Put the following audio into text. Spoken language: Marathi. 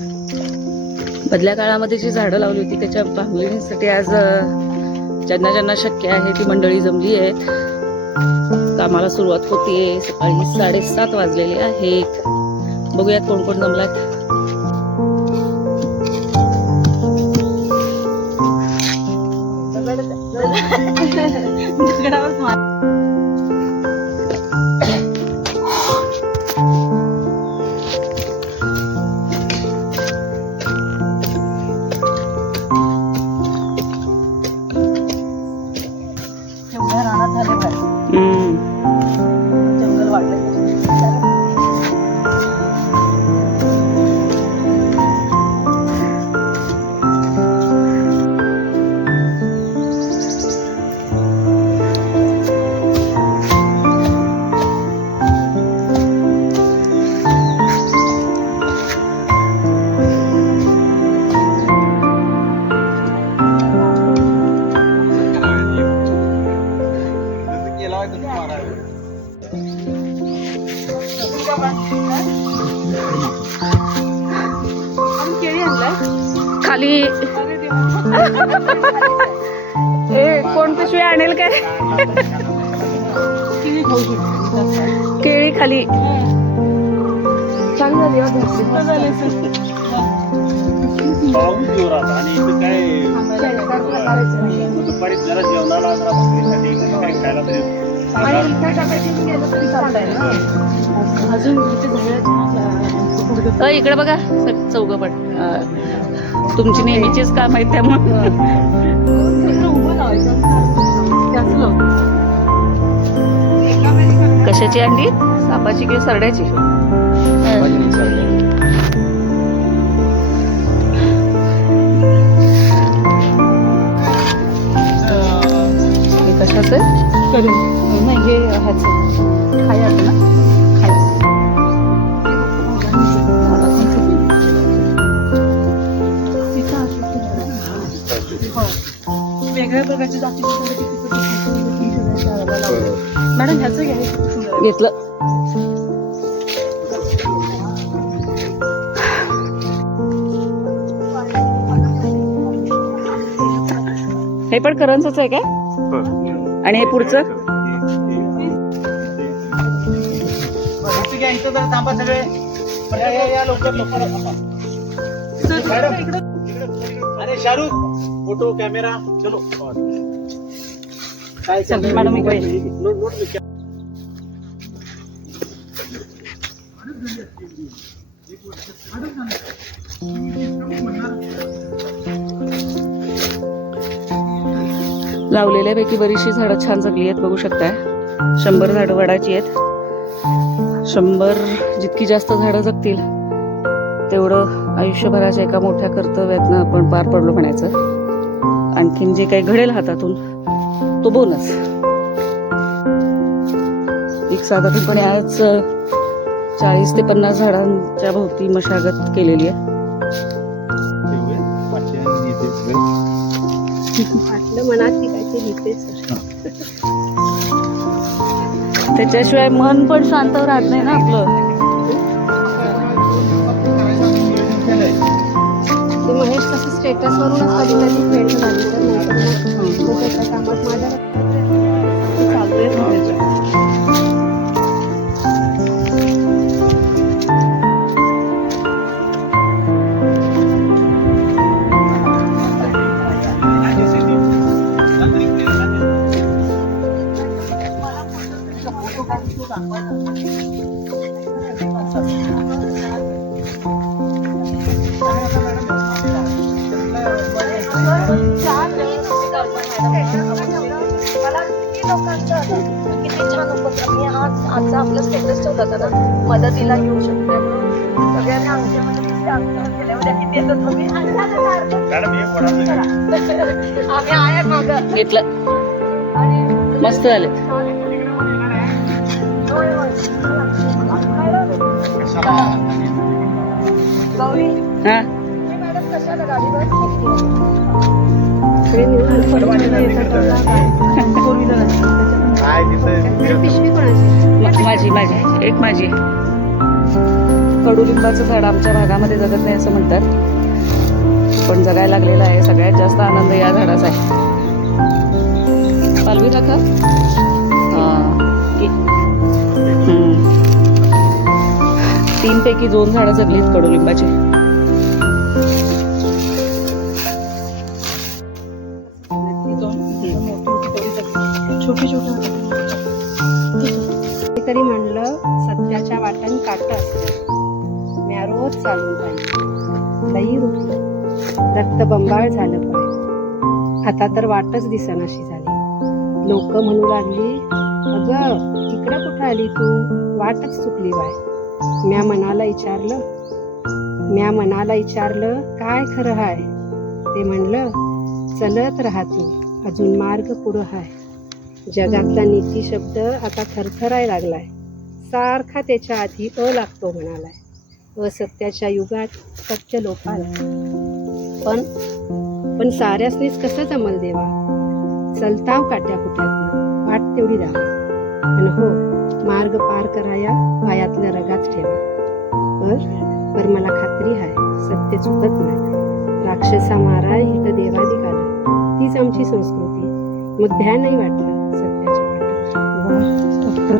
मधल्या काळामध्ये जी झाडं लावली होती त्याच्या भांगणीसाठी आज ज्यांना ज्यांना शक्य आहे ती मंडळी जमली आहेत कामाला सुरुवात होतीये. सकाळी साडेसात वाजलेले आहेत. बघूयात कोण कोण जमलात. हम्म. खाली. ए कोण पिशवी आणेल काय? केळी खाली. चांगली झाली हो काय आणि इथे टाकायची गेलं तरी चालतंय ना. अजून इथे इकडे बघा चौघ पण तुमची नेहमीचीच काम आहेत त्यामुळे. लावतो. कशाची अंडी? सापाची किंवा सरड्याची. मॅडम ह्याचं घ्या हे. घेतलं. हे पण करंजच आहे काय? आणि हे पुढचं? थांबा सगळे. अरे शाहरुख फोटो कॅमेरा चलो काय मॅडम. Note note. लावलेल्यापैकी बरीचशी झाडं छान जगली आहेत बघू शकताय शंभर झाडं वडाची आहेत शंभर जितकी जास्त झाडं जगतील तेवढं आयुष्यभराच्या एका मोठ्या कर्तव्यातनं आपण पार पडलो म्हणायचं. आणखीन जे काही घडेल हातातून तो बोनस एक साधारणपणे आज चाळीस ते पन्नास झाडांच्या भोवती मशागत केलेली आहे. त्याच्याशिवाय मन पण शांत राहत नाही ना आपलं. महेश कसं स्टेटस वरूनच कधी कधी फ्रेंड झाली तर कामात माझ्या किती छान उपक्रम मी आज आजचा आपला स्टेटस ठेवला होता ना. मदतीला येऊ शकते म्हणून. सगळ्यांनी आमच्या मदतीचे आग्रह केले. उद्या किती येतात तुम्ही? मॅडम हे वडाचं घ्या. आम्ही आहे मागं. घेतलं. आणि मस्त झाले. गौरी हा मॅडम कशाला गाडीवर? काय तिथं पिशवी माझी माझी एक माझी. कडुलिंबाचं झाड आमच्या भागामध्ये जगत नाही असं म्हणतात. पण जगायला लागलेलं आहे. सगळ्यात जास्त आनंद या झाडाचा आहे. पालवी टाका. हां. हम्म. तीन पैकी दोन झाडं जगलीत कडुलिंबाची. तरी म्हणलं सध्याच्या वाटण काट असतं. म्या रोज चालून लई रक्त बंबाळ झालं पाय आता तर वाटच दिसनाशी झाली. लोक म्हणू लागली अगं इकडं कुठं आली तू? वाटच चुकली बाय. म्या मनाला विचारलं. म्या मनाला विचारलं काय खरं हाय? ते म्हणलं चलत राहा तू. अजून मार्ग पुढं हाय. जगातला नीती शब्द आता थरथराय लागलाय. सारखा त्याच्या आधी अ लागतो म्हणालाय. असत्याच्या युगात सत्य लोपाला पण पण साऱ्यासनीच कसं जमल देवा? चलताव काट्या कुट्यातनं वाट तेवढी दावा आणि हो मार्ग पार कराया पायातल्या रगाच ठेवा. पर पर मला खात्री आहे सत्य चुकत नाही. राक्षसा मारा इथं देवादी काला तीच आमची संस्कृती. मग ध्यानही वाटलं. agua.